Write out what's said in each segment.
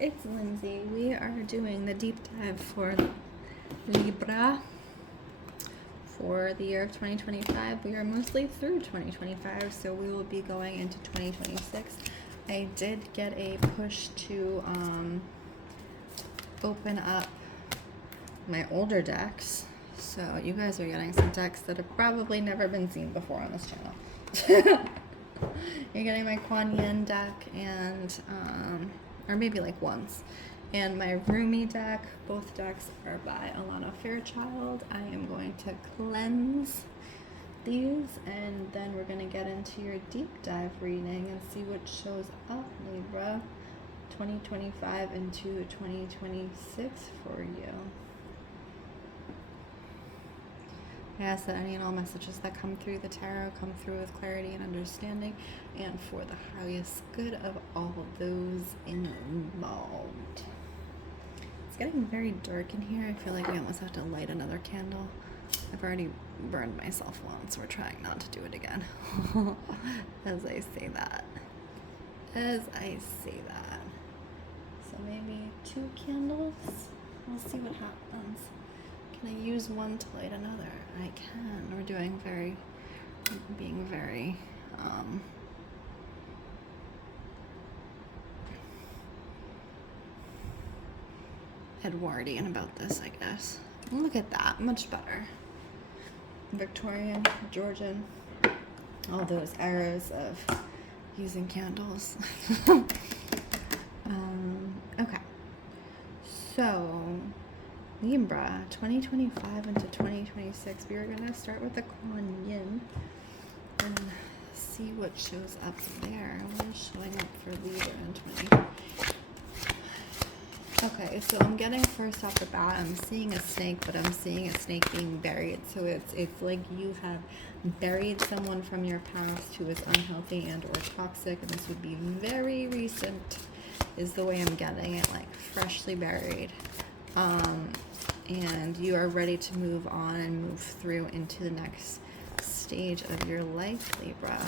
it's Lindsay. We are doing the deep dive for Libra for the year of 2025. We are mostly through 2025, so we will be going into 2026. I did get a push to open up my older decks, so you guys are getting some decks that have probably never been seen before on this channel. You're getting my Kuan Yin deck and or maybe like once, and my Rumi deck. Both decks are by Alana Fairchild. I am going to cleanse these, and then we're going to get into your deep dive reading and see what shows up, Libra, 2025 into 2026 for you. I ask that any and all messages that come through the tarot come through with clarity and understanding, and for the highest good of all of those involved. It's getting very dark in here. I feel like we almost have to light another candle. I've already burned myself once. We're trying not to do it again. As I say that. So maybe 2 candles. We'll see what happens. Can I use one to light another? I can. We're being very Edwardian about this, I guess. Look at that, much better. Victorian, Georgian, all those eras of using candles. Okay, so Libra, 2025 into 2026. We are going to start with the Kuan Yin and see what shows up there. What is showing up for Libra in 20? Okay, so I'm getting first off the bat, I'm seeing a snake, but I'm seeing a snake being buried. So it's like you have buried someone from your past who is unhealthy and or toxic, and this would be very recent, is the way I'm getting it, like freshly buried. And you are ready to move on and move through into the next stage of your life, Libra.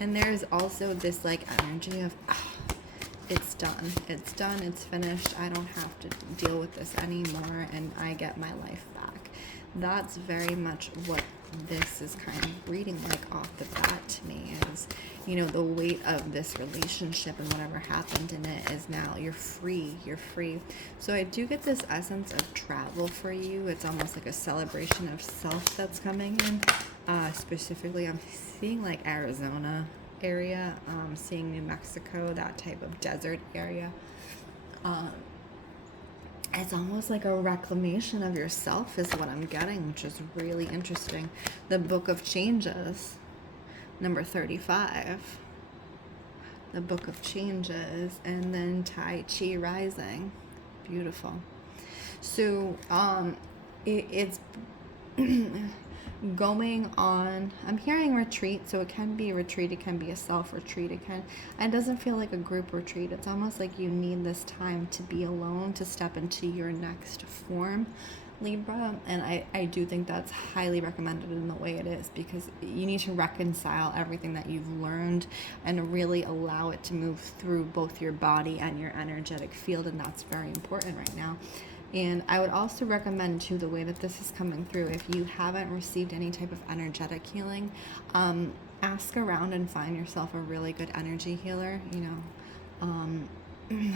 And there's also this like energy of, it's done, it's finished, I don't have to deal with this anymore, and I get my life back. That's very much what this is kind of reading like off the bat to me, is, you know, the weight of this relationship and whatever happened in it is now you're free. So I do get this essence of travel for you. It's almost like a celebration of self that's coming in. Specifically, I'm seeing like Arizona area, seeing New Mexico, that type of desert area. It's almost like a reclamation of yourself is what I'm getting, which is really interesting. The Book of Changes, number 35. The Book of Changes, and then Tai Chi rising. Beautiful. So it's going on, I'm hearing retreat, so it can be a retreat, it can be a self-retreat, it doesn't feel like a group retreat. It's almost like you need this time to be alone, to step into your next form, Libra, and I do think that's highly recommended in the way it is, because you need to reconcile everything that you've learned and really allow it to move through both your body and your energetic field, and that's very important right now. And I would also recommend, too, the way that this is coming through, if you haven't received any type of energetic healing, ask around and find yourself a really good energy healer, you know,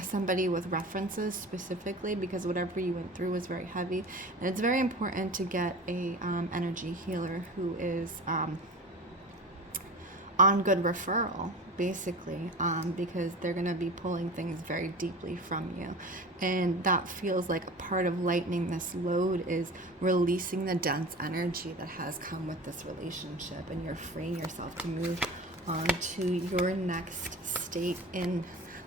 somebody with references specifically, because whatever you went through was very heavy. And it's very important to get a energy healer who is on good referral, basically, because they're going to be pulling things very deeply from you, and that feels like a part of lightening this load is releasing the dense energy that has come with this relationship, and you're freeing yourself to move on to your next state in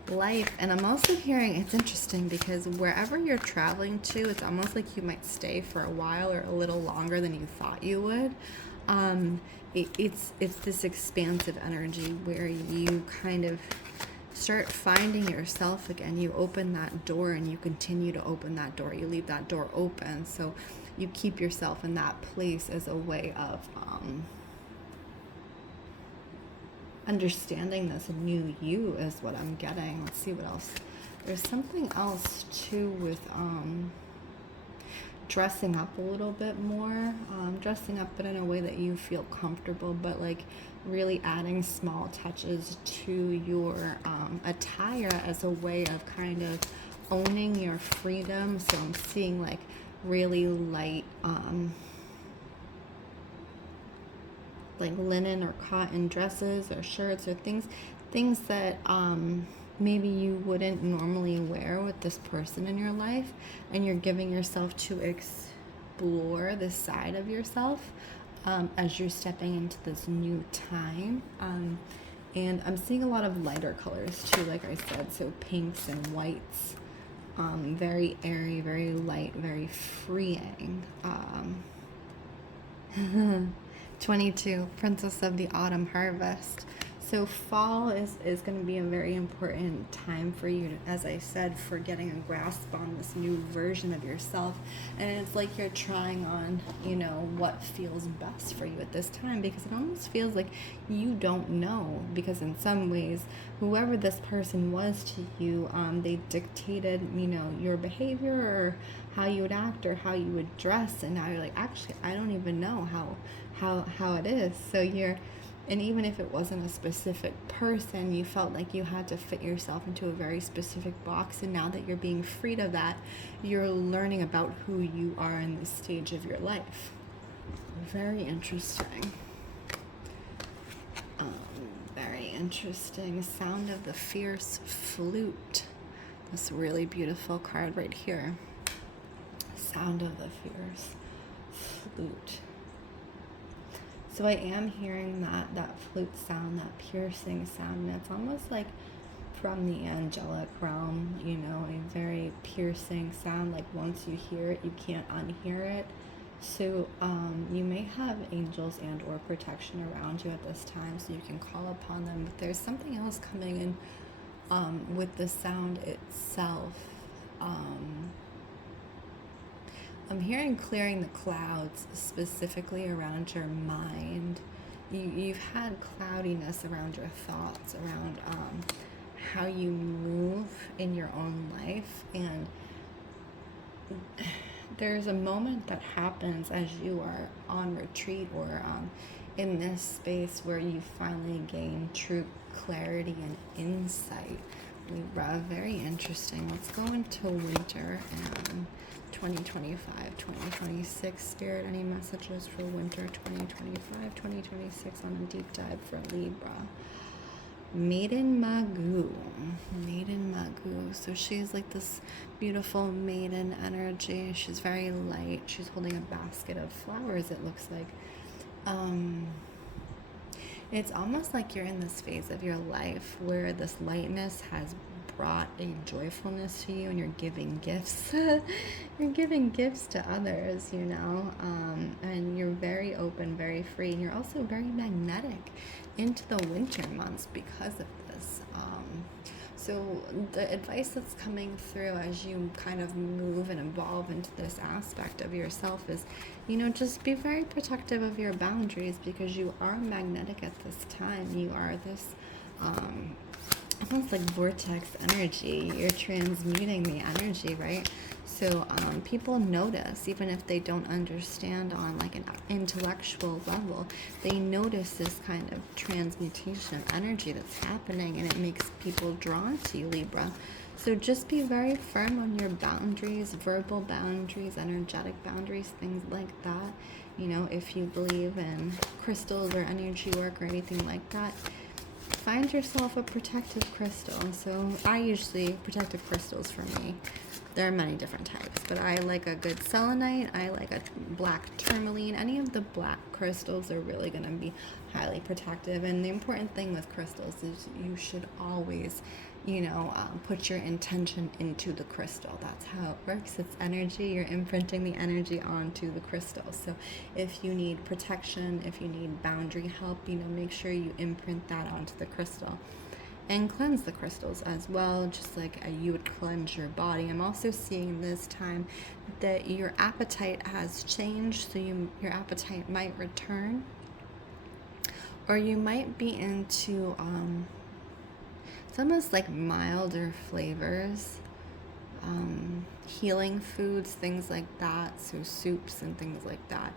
life. And I'm also hearing, it's interesting because wherever you're traveling to, it's almost like you might stay for a while or a little longer than you thought you would. It's this expansive energy where you kind of start finding yourself again. You open that door and you continue to open that door. You leave that door open, so you keep yourself in that place as a way of understanding this new you is what I'm getting. Let's see what else. There's something else too with dressing up a little bit more, dressing up but in a way that you feel comfortable, but like really adding small touches to your attire as a way of kind of owning your freedom. So I'm seeing like really light like linen or cotton dresses or shirts or things that maybe you wouldn't normally wear with this person in your life, and you're giving yourself to explore this side of yourself as you're stepping into this new time. And I'm seeing a lot of lighter colors too, like I said, so pinks and whites, very airy, very light, very freeing. 22, Princess of the Autumn Harvest. So fall is going to be a very important time for you, to, as I said, for getting a grasp on this new version of yourself. And it's like you're trying on, you know, what feels best for you at this time, because it almost feels like you don't know, because in some ways, whoever this person was to you, they dictated, you know, your behavior or how you would act or how you would dress. And now you're like, actually, I don't even know how it is. So and even if it wasn't a specific person, you felt like you had to fit yourself into a very specific box. And now that you're being freed of that, you're learning about who you are in this stage of your life. Very interesting. Very interesting. Sound of the Fierce Flute. This really beautiful card right here. Sound of the Fierce Flute. So I am hearing that flute sound, that piercing sound, and it's almost like from the angelic realm, you know, a very piercing sound, like once you hear it, you can't unhear it. So you may have angels and or protection around you at this time, so you can call upon them. But there's something else coming in with the sound itself. I'm hearing clearing the clouds, specifically around your mind. You've had cloudiness around your thoughts, around how you move in your own life. And there's a moment that happens as you are on retreat or in this space where you finally gain true clarity and insight. Libra, very interesting. Let's go into winter and 2025, 2026. Spirit, any messages for winter 2025, 2026 on a deep dive for Libra? Maiden Magoo. Maiden Magoo. So she's like this beautiful maiden energy. She's very light. She's holding a basket of flowers, it looks like. It's almost like you're in this phase of your life where this lightness has brought a joyfulness to you, and you're giving gifts. You're giving gifts to others, you know, and you're very open, very free, and you're also very magnetic into the winter months because of this. So the advice that's coming through as you kind of move and evolve into this aspect of yourself is, you know, just be very protective of your boundaries, because you are magnetic at this time. You are this almost like vortex energy. You're transmuting the energy, right? So people notice, even if they don't understand on like an intellectual level, they notice this kind of transmutation of energy that's happening, and it makes people drawn to you, Libra. So just be very firm on your boundaries, verbal boundaries, energetic boundaries, things like that. You know, if you believe in crystals or energy work or anything like that, find yourself a protective crystal. So I usually, protective crystals for me, there are many different types, but I like a good selenite, I like a black tourmaline. Any of the black crystals are really going to be highly protective. And the important thing with crystals is you should always, you know, put your intention into the crystal. That's how it works. It's energy. You're imprinting the energy onto the crystal. So if you need protection, if you need boundary help, you know, make sure you imprint that onto the crystal. And cleanse the crystals as well, just like you would cleanse your body. I'm also seeing this time that your appetite has changed, so your appetite might return, Or you might be into, it's almost like milder flavors, healing foods, things like that, so soups and things like that.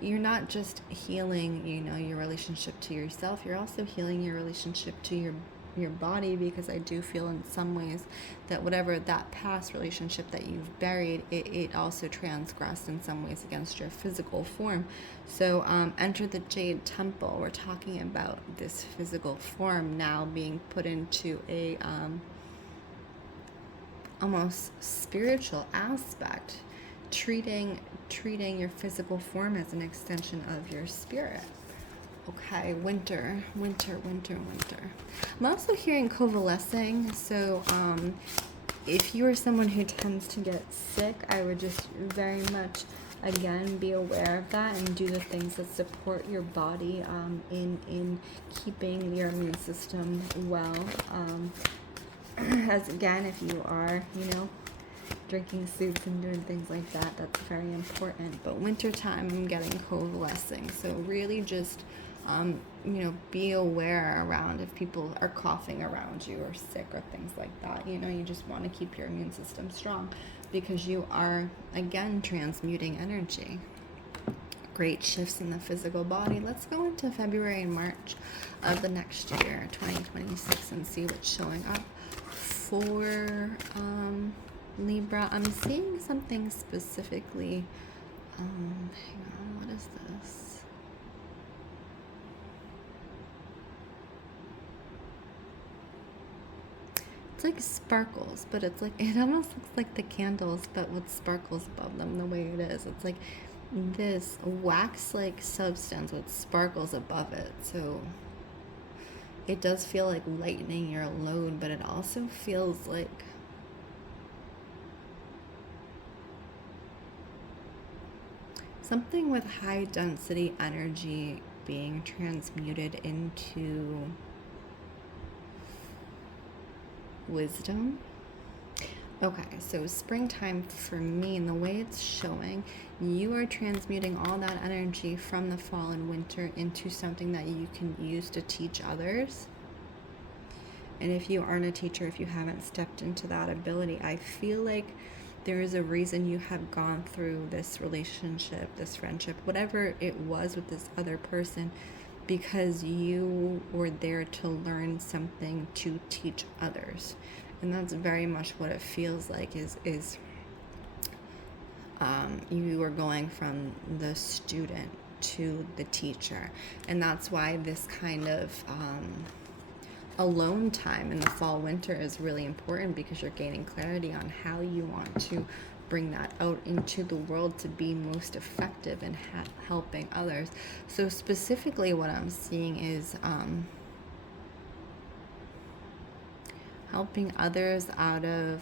You're not just healing, your relationship to yourself, you're also healing your relationship to your body, because I do feel in some ways that whatever that past relationship that you've buried, it also transgressed in some ways against your physical form. So enter the Jade Temple. We're talking about this physical form now being put into a almost spiritual aspect, treating your physical form as an extension of your spirit. Okay, winter. I'm also hearing coalescing. So if you are someone who tends to get sick, I would just very much, again, be aware of that and do the things that support your body in keeping your immune system well. As again, if you are, drinking soups and doing things like that, that's very important. But wintertime, I'm getting coalescing. So really just, be aware around if people are coughing around you or sick or things like that. You just want to keep your immune system strong, because you are, again, transmuting energy. Great shifts in the physical body. Let's go into February and March of the next year, 2026, and see what's showing up for Libra. I'm seeing something specifically. Hang on, what is this? It's like sparkles, but it's like, it almost looks like the candles, but with sparkles above them, the way it is. It's like this wax-like substance with sparkles above it. So it does feel like lightening your load, but it also feels like something with high density energy being transmuted into wisdom. Okay, so springtime for me, and the way it's showing, you are transmuting all that energy from the fall and winter into something that you can use to teach others. And if you aren't a teacher, if you haven't stepped into that ability, I feel like there is a reason you have gone through this relationship, this friendship, whatever it was with this other person, because you were there to learn something to teach others. And that's very much what it feels like, is you are going from the student to the teacher. And that's why this kind of alone time in the fall winter is really important, because you're gaining clarity on how you want to bring that out into the world to be most effective in helping others. So specifically what I'm seeing is helping others out of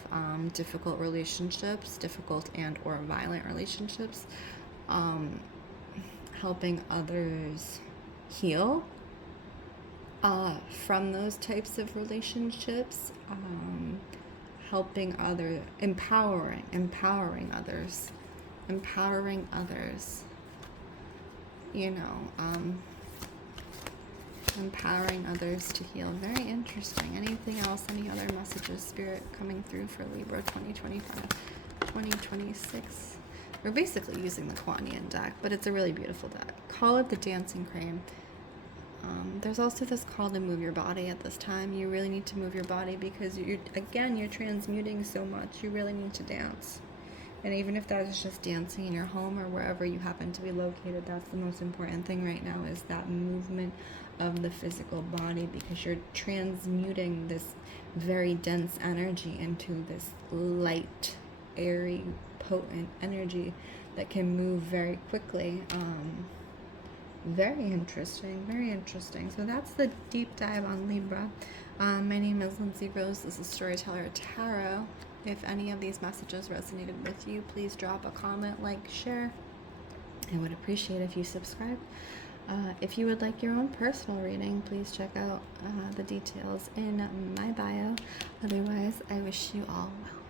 difficult relationships, difficult and or violent relationships, helping others heal from those types of relationships, helping others, empowering others, empowering others to heal. Very interesting. Anything else? Any other messages, Spirit, coming through for Libra 2025, 2026? We're basically using the Kuan Yin deck, but it's a really beautiful deck. Call it the Dancing Crane. There's also this call to move your body at this time. You really need to move your body, because you're transmuting so much. You really need to dance. And even if that is just dancing in your home or wherever you happen to be located, that's the most important thing right now, is that movement of the physical body, because you're transmuting this very dense energy into this light, airy, potent energy that can move very quickly. Very interesting. So that's the deep dive on Libra. My name is Lindsey Rose. This is Storyteller Tarot. If any of these messages resonated with you, please drop a comment, like, share. I would appreciate if you subscribe. If you would like your own personal reading, please check out the details in my bio. Otherwise, I wish you all well.